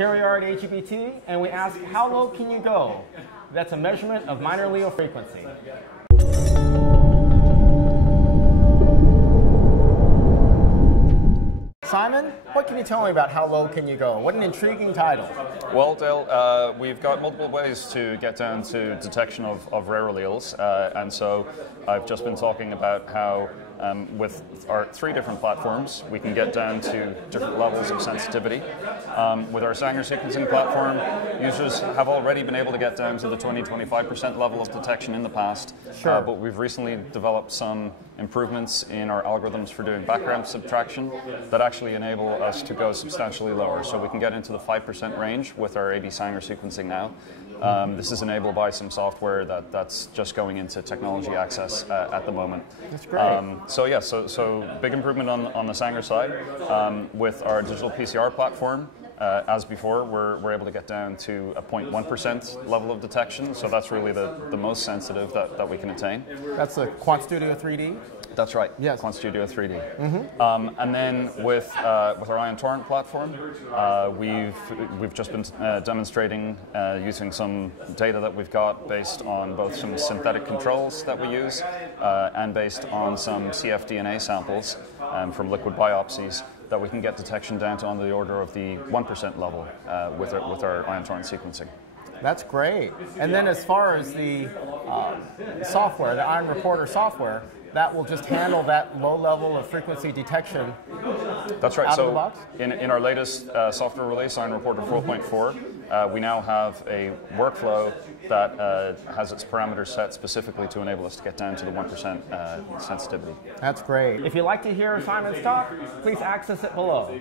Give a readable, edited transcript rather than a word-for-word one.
Here we are at AGBT, and we ask, how low can you go? That's a measurement of minor allele frequency. Simon, what can you tell me about how low can you go? What an intriguing title. Well, Dale, we've got multiple ways to get down to detection of rare alleles, and so I've just been talking about how with our 3 different platforms, we can get down to different levels of sensitivity. With our Sanger sequencing platform, users have already been able to get down to the 20-25% level of detection in the past, Sure. but we've recently developed some improvements in our algorithms for doing background subtraction that actually enable us to go substantially lower. So we can get into the 5% range with our AB Sanger sequencing now. This is enabled by some software that's just going into technology access at the moment. That's great. So big improvement on the Sanger side. With our digital PCR platform, as before, we're able to get down to a 0.1% level of detection, so that's really the most sensitive that we can attain. That's the QuantStudio 3D? That's right, yes. QuantStudio 3D. And then with our Ion Torrent platform, we've just been demonstrating using some data that we've got based on both some synthetic controls that we use and based on some cfDNA samples from liquid biopsies, that we can get detection down to on the order of the 1% level with our Ion Torrent sequencing. That's great. And then as far as the software, the Ion Reporter software, that will just handle that low level of frequency detection. That's right. Out So of the box? in our latest software release, Ion Reporter 4.4, we now have a workflow that has its parameters set specifically to enable us to get down to the 1% sensitivity. That's great. If you'd like to hear Simon's talk, please access it below.